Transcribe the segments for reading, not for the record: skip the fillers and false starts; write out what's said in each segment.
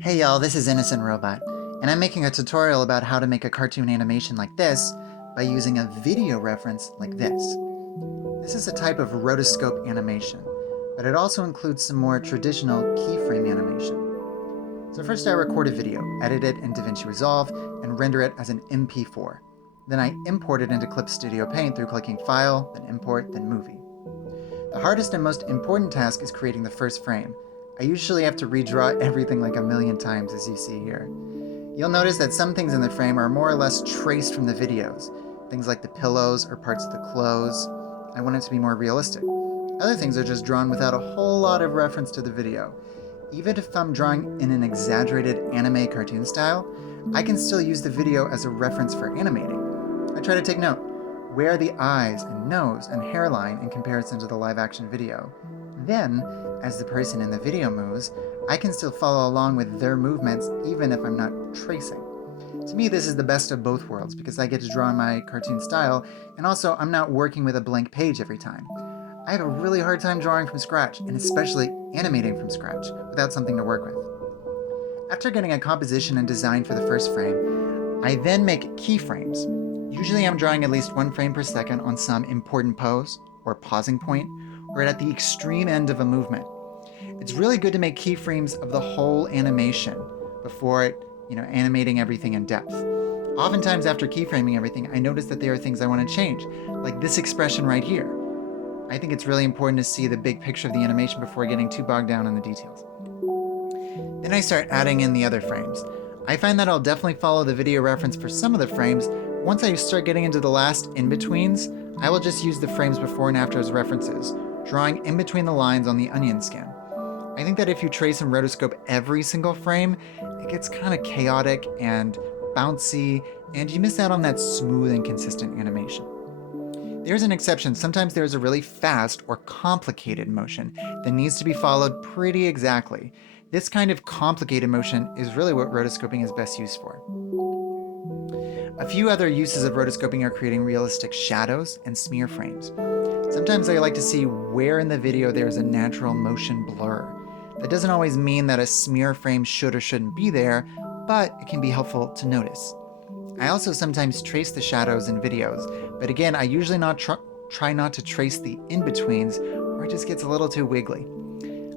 Hey y'all, this is Innocent Robot, and I'm making a tutorial about how to make a cartoon animation like this by using a video reference like this. This is a type of rotoscope animation, but it also includes some more traditional keyframe animation. So first I record a video, edit it in DaVinci Resolve, and render it as an MP4. Then I import it into Clip Studio Paint through clicking File, then Import, then Movie. The hardest and most important task is creating the first frame. I usually have to redraw everything like a million times, as you see here. You'll notice that some things in the frame are more or less traced from the videos. Things like the pillows or parts of the clothes. I want it to be more realistic. Other things are just drawn without a whole lot of reference to the video. Even if I'm drawing in an exaggerated anime cartoon style, I can still use the video as a reference for animating. I try to take note. Where are the eyes and nose and hairline in comparison to the live-action video? Then, as the person in the video moves, I can still follow along with their movements even if I'm not tracing. To me, this is the best of both worlds because I get to draw in my cartoon style, and also I'm not working with a blank page every time. I have a really hard time drawing from scratch, and especially animating from scratch, without something to work with. After getting a composition and design for the first frame, I then make keyframes. Usually I'm drawing at least 1 frame per second on some important pose, or pausing point, or at the extreme end of a movement. It's really good to make keyframes of the whole animation before animating everything in depth. Oftentimes after keyframing everything, I notice that there are things I want to change, like this expression right here. I think it's really important to see the big picture of the animation before getting too bogged down in the details. Then I start adding in the other frames. I find that I'll definitely follow the video reference for some of the frames. Once I start getting into the last in-betweens, I will just use the frames before and after as references, drawing in between the lines on the onion skin. I think that if you trace and rotoscope every single frame, it gets kind of chaotic and bouncy, and you miss out on that smooth and consistent animation. There's an exception. Sometimes there's a really fast or complicated motion that needs to be followed pretty exactly. This kind of complicated motion is really what rotoscoping is best used for. A few other uses of rotoscoping are creating realistic shadows and smear frames. Sometimes I like to see where in the video there's a natural motion blur. That doesn't always mean that a smear frame should or shouldn't be there, but it can be helpful to notice. I also sometimes trace the shadows in videos, but again, I usually try not to trace the in-betweens, or it just gets a little too wiggly.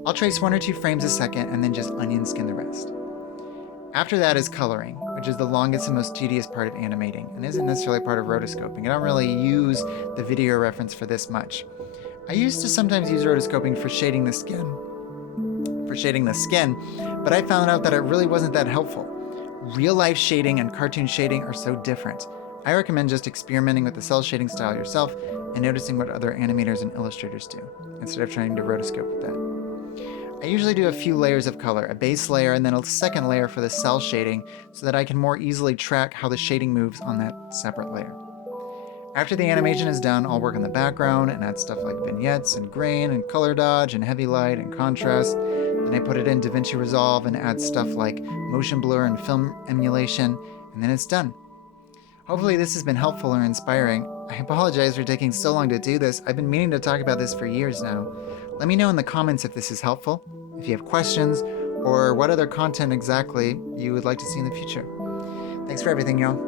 I'll trace 1 or 2 frames a second and then just onion skin the rest. After that is coloring, which is the longest and most tedious part of animating, and isn't necessarily part of rotoscoping. I don't really use the video reference for this much. I used to sometimes use rotoscoping for shading the skin, but I found out that it really wasn't that helpful. Real life shading and cartoon shading are so different. I recommend just experimenting with the cell shading style yourself and noticing what other animators and illustrators do, instead of trying to rotoscope with that. I usually do a few layers of color, a base layer and then a second layer for the cell shading so that I can more easily track how the shading moves on that separate layer. After the animation is done, I'll work on the background and add stuff like vignettes and grain and color dodge and heavy light and contrast. Then I put it in DaVinci Resolve and add stuff like motion blur and film emulation, and then it's done. Hopefully this has been helpful or inspiring. I apologize for taking so long to do this. I've been meaning to talk about this for years now. Let me know in the comments if this is helpful, if you have questions, or what other content exactly you would like to see in the future. Thanks for everything, y'all.